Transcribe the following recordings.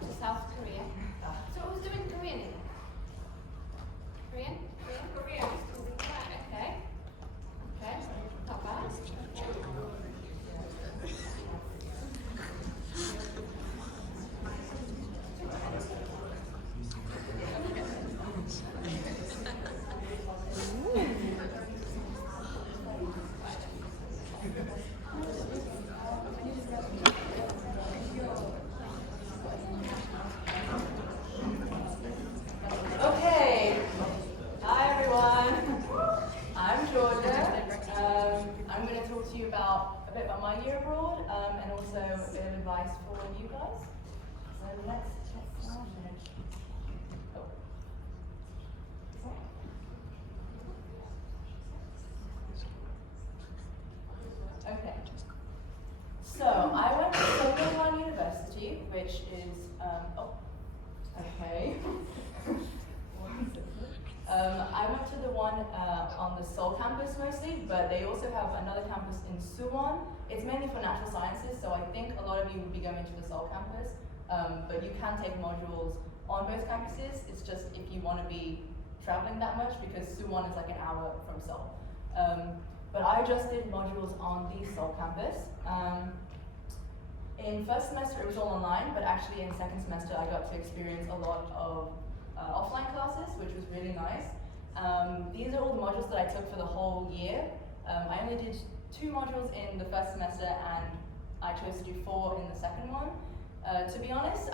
to South Korea. So who's doing Korean in it? Korean? Korean. Okay. Okay, not bad. Okay, hi everyone. I'm Georgia. I'm going to talk to you about a bit about my year abroad and also a bit of advice for you guys. So let's get started. Okay. So I went to UCLan University, which is okay. I went to the one on the Seoul campus mostly, but they also have another campus in Suwon. It's mainly for natural sciences, so I think a lot of you would be going to the Seoul campus, but you can take modules on both campuses. It's just if you want to be traveling that much, because Suwon is like an hour from Seoul. But I just did modules on the Seoul campus. In first semester it was all online, but actually in second semester I got to experience a lot of offline classes, which was really nice. These are all the modules that I took for the whole year. I only did 2 modules in the first semester and I chose to do 4 in the second one. To be honest,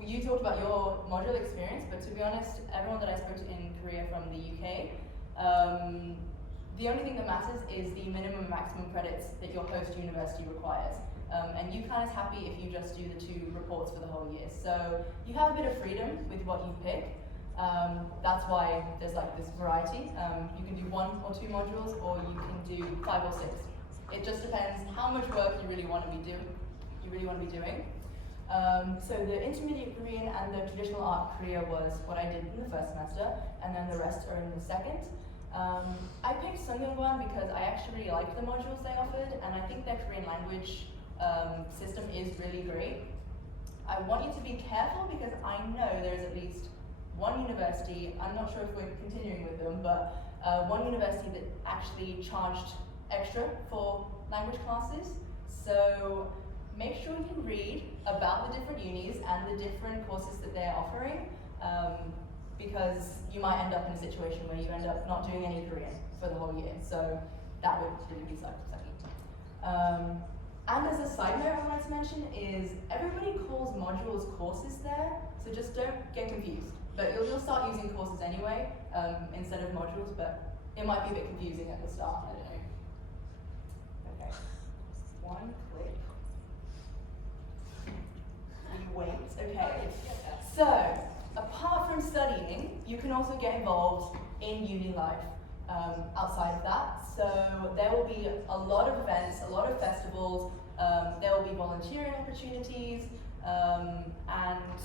you talked about your module experience, but to be honest, everyone that I spoke to in Korea from the UK, the only thing that matters is the minimum and maximum credits that your host university requires. And UCLan is happy if you just do the 2 reports for the whole year. So you have a bit of freedom with what you pick. That's why there's like this variety. You can do 1 or 2 modules, or you can do 5 or 6. It just depends how much work you really want to be doing. So the intermediate Korean and the traditional art Korea was what I did in the first semester, and then the rest are in the second. I picked Sungyungwan because I actually really liked the modules they offered, and I think their Korean language system is really great. I want you to be careful because I know there's at least one university, I'm not sure if we're continuing with them, but one university that actually charged extra for language classes. So make sure you read about the different unis and the different courses that they're offering, because you might end up in a situation where you end up not doing any Korean for the whole year. So that would really be sucky. And as a side note I wanted to mention is everybody calls modules courses there, so just don't get confused. But you'll start using courses anyway instead of modules, but it might be a bit confusing at the start, I don't know. Okay, 1 click. We wait, okay. So, apart from studying, you can also get involved in uni life outside of that. So there will be a lot of events, a lot of festivals, there will be volunteering opportunities, and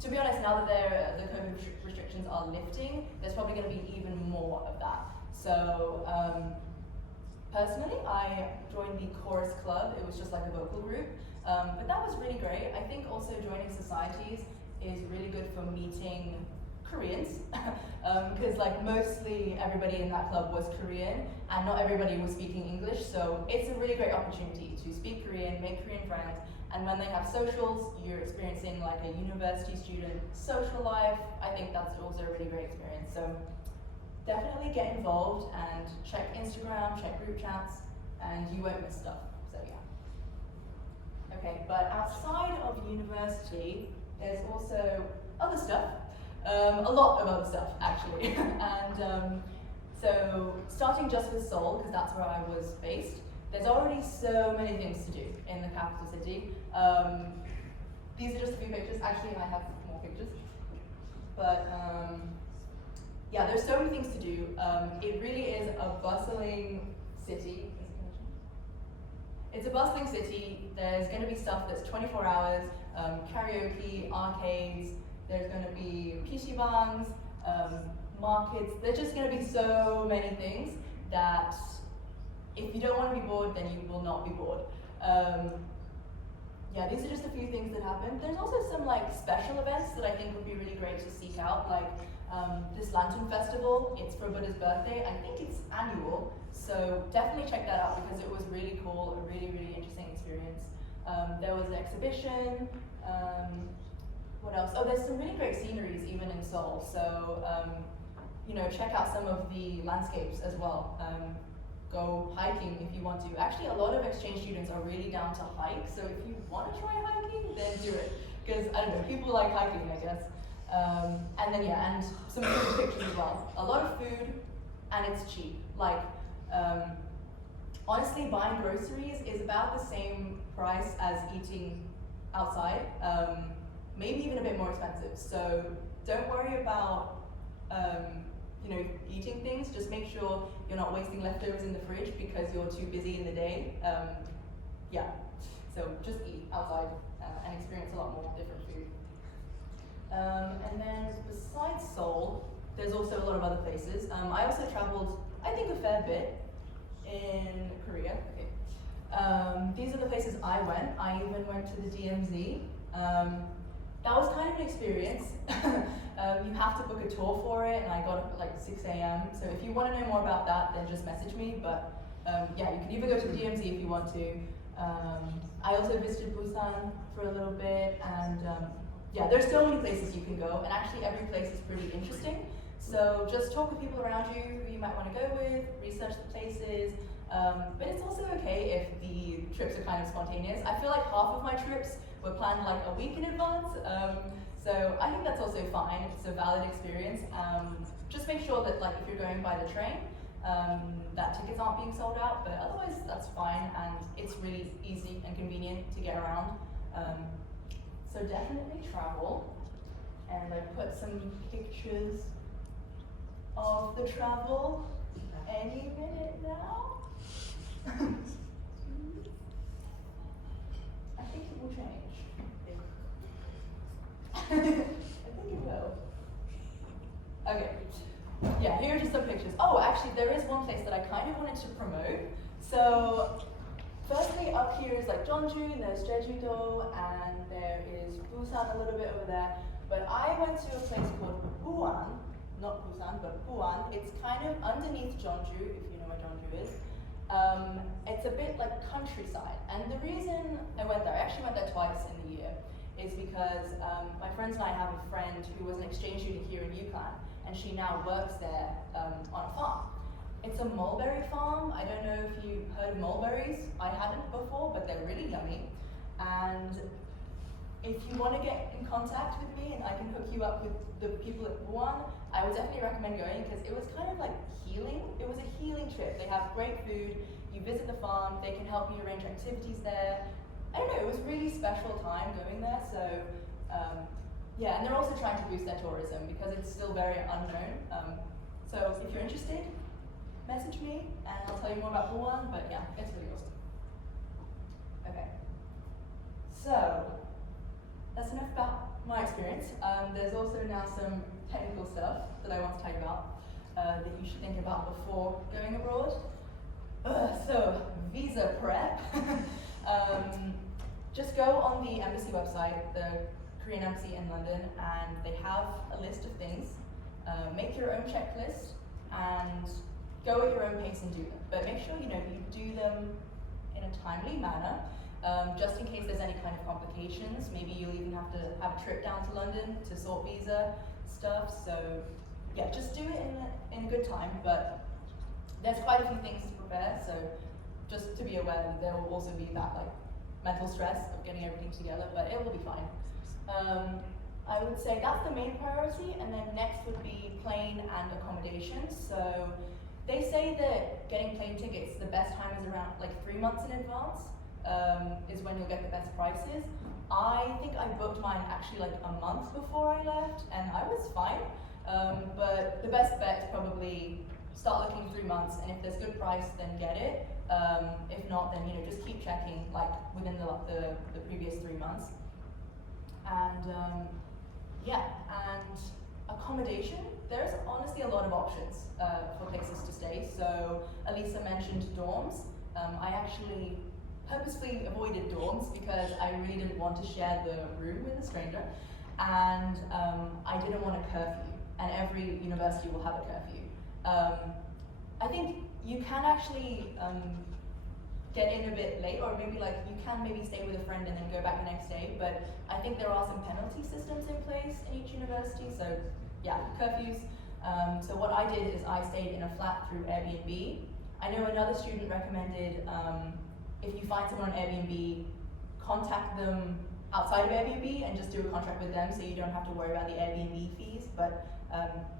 to be honest, now that the COVID restrictions are lifting, there's probably going to be even more of that. So personally, I joined the chorus club. It was just like a vocal group, but that was really great. I think also joining societies is really good for meeting Koreans, because like mostly everybody in that club was Korean and not everybody was speaking English, so it's a really great opportunity to speak Korean, make Korean friends, and when they have socials, you're experiencing like a university student social life. I think that's also a really great experience. So definitely get involved and check Instagram, check group chats, and you won't miss stuff, so yeah. Okay, but outside of university, there's also other stuff. A lot of other stuff, actually. And so, starting just with Seoul, because that's where I was based, there's already so many things to do in the capital city. These are just a few pictures. Actually, I have more pictures. But yeah, there's so many things to do. It really is a bustling city. It's a bustling city. There's going to be stuff that's 24 hours, karaoke, arcades. There's going to be PCbangs, markets. There's just going to be so many things that if you don't want to be bored, then you will not be bored. yeah, these are just a few things that happen. There's also some like special events that I think would be really great to seek out, like this Lantern Festival. It's for Buddha's birthday. I think it's annual, so definitely check that out because it was really cool, a really, really interesting experience. There was an exhibition. What else? Oh, there's some really great sceneries even in Seoul. So, you know, check out some of the landscapes as well. Go hiking if you want to. Actually, a lot of exchange students are really down to hike. So if you want to try hiking, then do it. Because, I don't know, people like hiking, I guess. And then, yeah, and some food pictures as well. A lot of food, and it's cheap. Like, honestly, buying groceries is about the same price as eating outside. Maybe even a bit more expensive. So don't worry about you know, eating things. Just make sure you're not wasting leftovers in the fridge because you're too busy in the day. Yeah, so just eat outside and experience a lot more different food. And then besides Seoul, there's also a lot of other places. I also traveled, I think, a fair bit in Korea. Okay. These are the places I went. I even went to the DMZ. That was kind of an experience. You have to book a tour for it, and I got up at like 6 a.m. So if you want to know more about that, then just message me. But yeah, you can even go to the DMZ if you want to. I also visited Busan for a little bit, and yeah, there's so many places you can go, and actually every place is pretty interesting. So just talk with people around you who you might want to go with, research the places. But it's also okay if the trips are kind of spontaneous. I feel like half of my trips were planned like a week in advance. So I think that's also fine. It's a valid experience. Just make sure that like if you're going by the train, that tickets aren't being sold out, but otherwise that's fine, and it's really easy and convenient to get around. So definitely travel. And I put some pictures of the travel any minute now. I think it will change. I think it will. Okay. Yeah, here are just some pictures. Oh, actually, there is one place that I kind of wanted to promote. So, firstly, up here is like Jeonju, and there's Jeju-do, and there is Busan a little bit over there. But I went to a place called Buan, not Busan, but Buan. It's kind of underneath Jeonju, if you know where Jeonju is. It's a bit like countryside, and the reason I went there, I actually went there twice in the year, is because my friends and I have a friend who was an exchange student here in UCLan, and she now works there on a farm. It's a mulberry farm. I don't know if you heard of mulberries. I hadn't before, but they're really yummy. And if you want to get in contact with me and I can hook you up with the people at Buan, I would definitely recommend going because it was kind of like healing. It was a healing trip. They have great food. You visit the farm. They can help you arrange activities there. I don't know. It was a really special time going there. So yeah, and they're also trying to boost their tourism because it's still very unknown. So if you're interested, message me and I'll tell you more about Buan. But yeah, it's really awesome. Okay. So that's enough about my experience. There's also now some technical stuff that I want to tell you about that you should think about before going abroad. So, visa prep. Just go on the embassy website, the Korean embassy in London, and they have a list of things. Make your own checklist and go at your own pace and do them. But make sure you do them in a timely manner. Just in case there's any kind of complications. Maybe you'll even have to have a trip down to London to sort visa stuff. So yeah, just do it in a good time. But there's quite a few things to prepare. So just to be aware that there will also be that like mental stress of getting everything together, but it will be fine. I would say that's the main priority, and then next would be plane and accommodation. So they say that getting plane tickets, the best time is around like 3 months in advance. Is when you'll get the best prices. I think I booked mine actually like a month before I left, and I was fine. But the best bet is probably start looking 3 months, and if there's good price, then get it. If not, then just keep checking like within the previous 3 months. And yeah, and accommodation. There's honestly a lot of options for places to stay. So Elisa mentioned dorms. I actually purposefully avoided dorms because I really didn't want to share the room with a stranger, and I didn't want a curfew, and every university will have a curfew. I think you can actually get in a bit late, or maybe like you can maybe stay with a friend and then go back the next day, but I think there are some penalty systems in place in each university, so yeah, curfews. So what I did is I stayed in a flat through Airbnb. I know another student recommended if you find someone on Airbnb, contact them outside of Airbnb and just do a contract with them so you don't have to worry about the Airbnb fees, but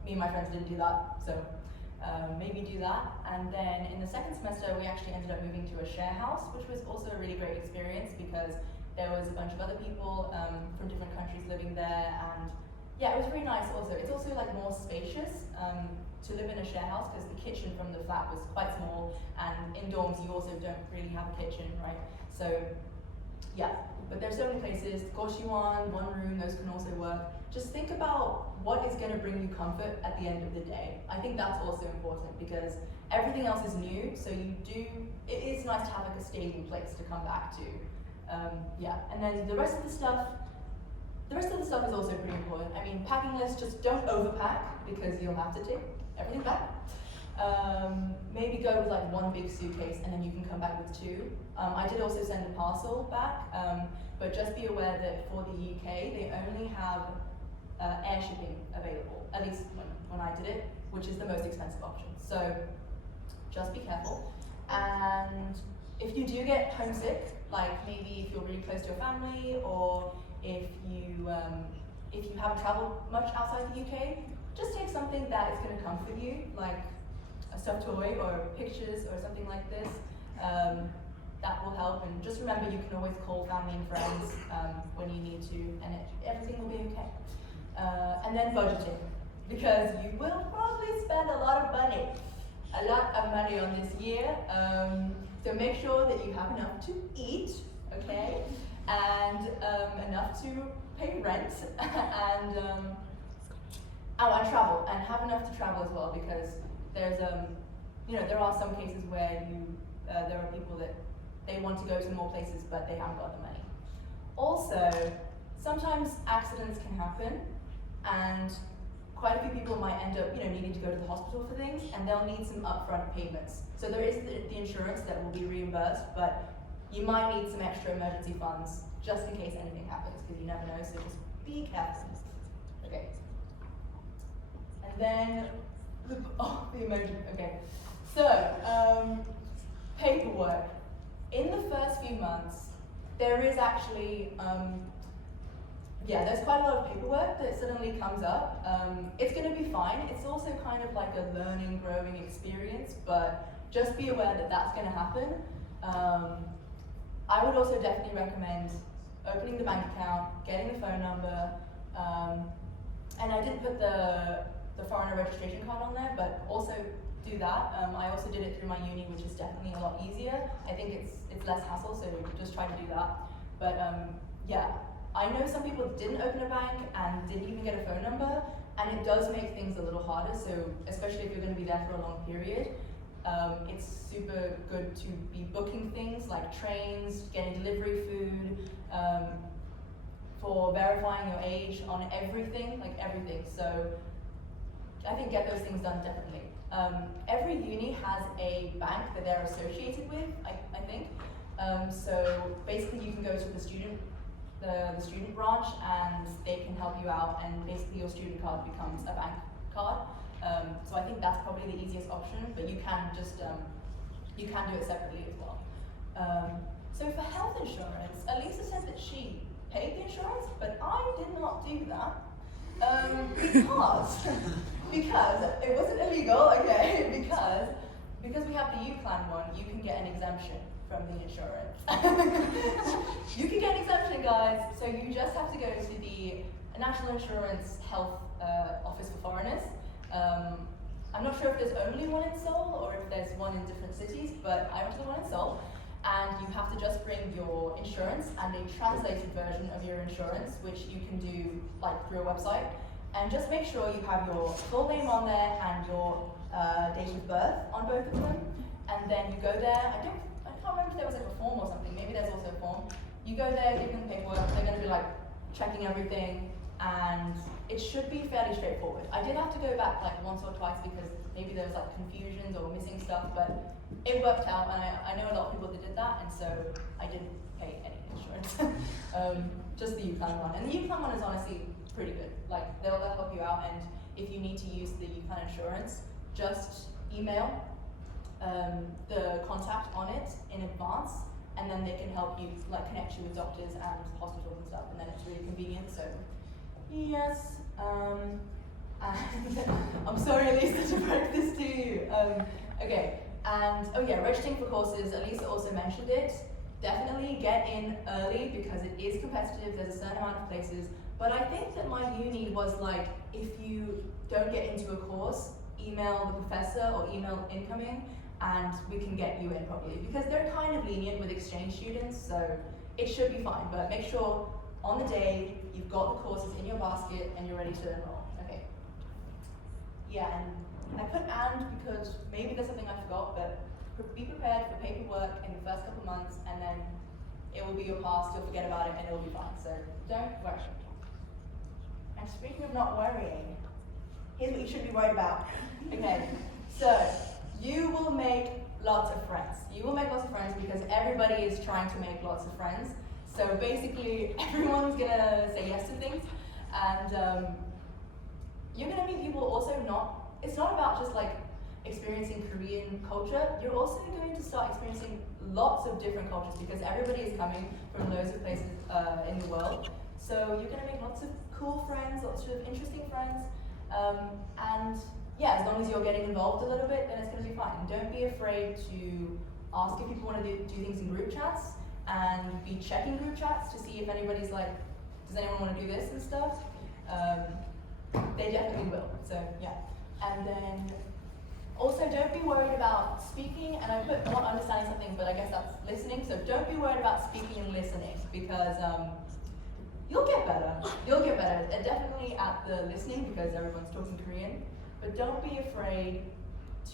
me and my friends didn't do that, so maybe do that. And then in the second semester, we actually ended up moving to a share house, which was also a really great experience because there was a bunch of other people from different countries living there, and yeah, it was really nice also. It's also like more spacious to live in a share house because the kitchen from the flat was quite small, and in dorms you also don't really have a kitchen, right? So yeah, but there's so many places. Goshuan, one room, those can also work. Just think about what is going to bring you comfort at the end of the day. I think that's also important because everything else is new, so it is nice to have like a stable place to come back to. Yeah, and then the rest of the stuff is also pretty important. I mean, packing list, just don't overpack because you'll have to take everything back. Maybe go with like one big suitcase and then you can come back with two. I did also send a parcel back, but just be aware that for the UK, they only have air shipping available, at least when I did it, which is the most expensive option. So just be careful. And if you do get homesick, like maybe if you're really close to your family, or if you haven't traveled much outside the UK, just take something that is going to comfort you, like a stuffed toy or pictures or something like this. That will help, and just remember you can always call family and friends when you need to, and everything will be okay. And then budgeting, because you will probably spend a lot of money on this year. So make sure that you have enough to eat, okay, and enough to pay rent, and travel, and have enough to travel as well, because there's there are some cases where there are people that they want to go to more places but they haven't got the money. Also, sometimes accidents can happen, and quite a few people might end up needing to go to the hospital for things, and they'll need some upfront payments. So there is the insurance that will be reimbursed, but you might need some extra emergency funds just in case anything happens, because you never know, so just be careful. Okay. And then, the emoji, okay. So, paperwork. In the first few months, there is actually, there's quite a lot of paperwork that suddenly comes up. It's going to be fine. It's also kind of like a learning, growing experience, but just be aware that that's going to happen. I would also definitely recommend opening the bank account, getting the phone number, and I didn't put the foreigner registration card on there, but also do that. I also did it through my uni, which is definitely a lot easier. I think it's less hassle, so just try to do that. But yeah, I know some people didn't open a bank and didn't even get a phone number, and it does make things a little harder, so especially if you're going to be there for a long period. It's super good to be booking things like trains, getting delivery food, for verifying your age on everything, like everything. So I think get those things done definitely. Every uni has a bank that they're associated with, I think. So basically you can go to the student branch and they can help you out, and basically your student card becomes a bank card. So I think that's probably the easiest option, but you can just you can do it separately as well. So for health insurance, Elisa said that she paid the insurance, but I did not do that because it wasn't illegal, okay? Because we have the UCLan one, you can get an exemption from the insurance. You can get an exemption, guys. So you just have to go to the National Insurance Health Office for Foreigners. I'm not sure if there's only one in Seoul or if there's one in different cities, but I went to the one in Seoul, and you have to just bring your insurance and a translated version of your insurance, which you can do like through a website, and just make sure you have your full name on there and your date of birth on both of them, and then you go there. I can't remember if there was like a form or something, maybe there's also a form. You go there, give them the paperwork, they're going to be like checking everything, and it should be fairly straightforward. I did have to go back like once or twice because maybe there was like confusions or missing stuff, but it worked out, and I know a lot of people that did that, and so I didn't pay any insurance. Just the UCLan one. And the UCLan one is honestly pretty good. Like, they'll help you out, and if you need to use the UCLan insurance, just email the contact on it in advance, and then they can help you, like, connect you with doctors and hospitals and stuff, and then it's really convenient. So yes, and I'm sorry Lisa to break this to you. Okay, and oh yeah, registering for courses, Elisa also mentioned it. Definitely get in early because it is competitive, there's a certain amount of places, but I think that my uni was like, if you don't get into a course, email the professor or email incoming, and we can get you in probably, because they're kind of lenient with exchange students, so it should be fine, but make sure on the day you've got the courses in your basket and you're ready to enroll. Okay. Yeah, and I put and because maybe there's something I forgot, but be prepared for paperwork in the first couple months, and then it will be your past, you'll forget about it, and it will be fine, so don't worry. And speaking of not worrying, here's what you should be worried about. Okay, so you will make lots of friends. You will make lots of friends because everybody is trying to make lots of friends. So basically, everyone's gonna say yes to things, and you're gonna meet people also it's not about just like experiencing Korean culture, you're also going to start experiencing lots of different cultures because everybody is coming from loads of places in the world. So you're going to make lots of cool friends, lots of interesting friends, and yeah, as long as you're getting involved a little bit, then it's going to be fine. Don't be afraid to ask if people want to do things in group chats, and be checking group chats to see if anybody's like, does anyone want to do this and stuff? They definitely will, so yeah. And then also, don't be worried about speaking, and I put not understanding something, but I guess that's listening. So don't be worried about speaking and listening because you'll get better. You'll get better, definitely at the listening because everyone's talking Korean. But don't be afraid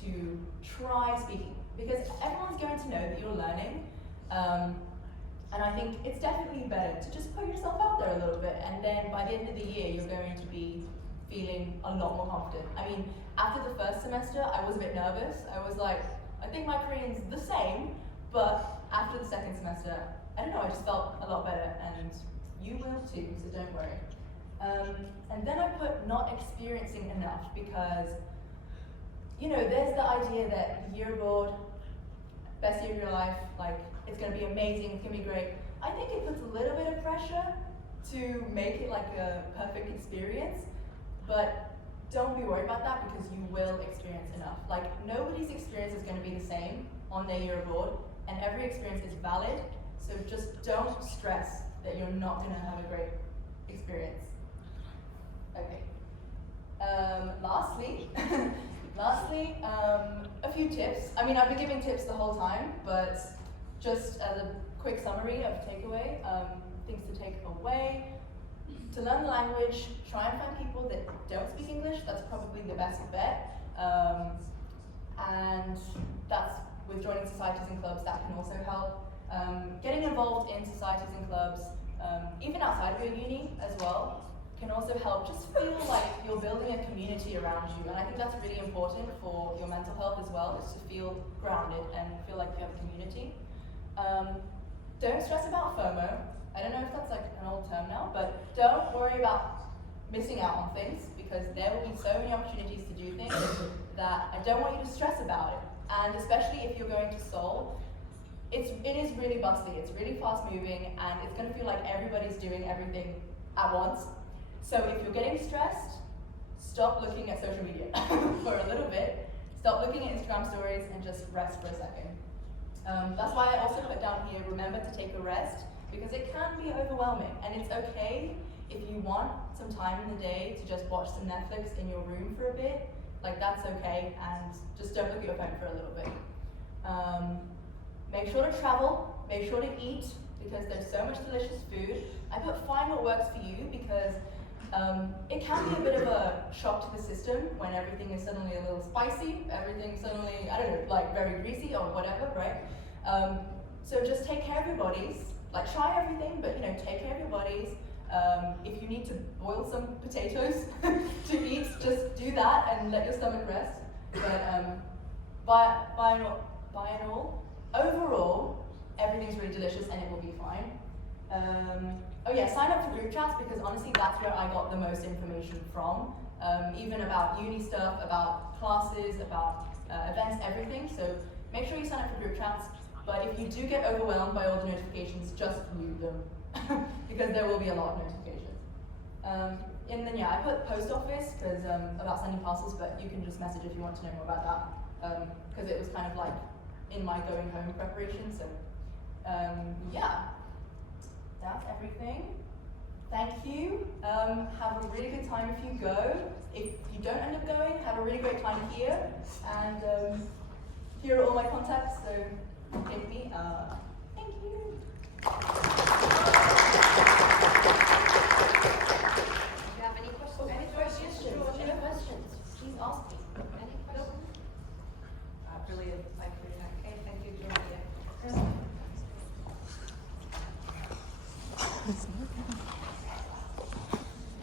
to try speaking because everyone's going to know that you're learning. And I think it's definitely better to just put yourself out there a little bit, and then by the end of the year, you're going to be feeling a lot more confident. I mean, after the first semester, I was a bit nervous. I was like, I think my Korean's the same, but after the second semester, I don't know, I just felt a lot better, and you will too, so don't worry. And then I put not experiencing enough because, you know, there's the idea that year abroad, best year of your life, like, it's gonna be amazing, it's gonna be great. I think it puts a little bit of pressure to make it like a perfect experience, but don't be worried about that because you will experience enough. Like, nobody's experience is going to be the same on their year abroad, and every experience is valid, so just don't stress that you're not going to have a great experience. Okay. Lastly, a few tips. I mean, I've been giving tips the whole time, but just as a quick summary of takeaway, things to take away. To learn the language, try and find people that don't speak English. That's probably the best bet. And that's with joining societies and clubs, that can also help. Getting involved in societies and clubs, even outside of your uni as well, can also help. Just feel like you're building a community around you. And I think that's really important for your mental health as well, is to feel grounded and feel like you have a community. Don't stress about FOMO. I don't know if that's like an old term now, but don't worry about missing out on things because there will be so many opportunities to do things that I don't want you to stress about it. And especially if you're going to Seoul, it is really busty, it's really fast moving, and it's going to feel like everybody's doing everything at once. So if you're getting stressed, stop looking at social media for a little bit, stop looking at Instagram stories and just rest for a second. That's why I also put down here, remember to take a rest, because it can be overwhelming, and it's okay if you want some time in the day to just watch some Netflix in your room for a bit, like that's okay, and just don't look at your phone for a little bit. Make sure to travel, make sure to eat, because there's so much delicious food. I put find what works for you because it can be a bit of a shock to the system when everything is suddenly a little spicy, everything suddenly, I don't know, like very greasy or whatever, right? So just take care of your bodies. Like try everything, but take care of your bodies. If you need to boil some potatoes to eat, just do that and let your stomach rest. But by and all, overall, everything's really delicious and it will be fine. Oh yeah, sign up for group chats because honestly that's where I got the most information from. Even about uni stuff, about classes, about events, everything. So make sure you sign up for group chats. But if you do get overwhelmed by all the notifications, just mute them because there will be a lot of notifications. And then yeah, I put post office because about sending parcels, but you can just message if you want to know more about that because it was kind of like in my going home preparation. So yeah, that's everything. Thank you. Have a really good time if you go. If you don't end up going, have a really great time here. And here are all my contacts, so give me thank you. Do you have any questions? Any questions? Please ask me.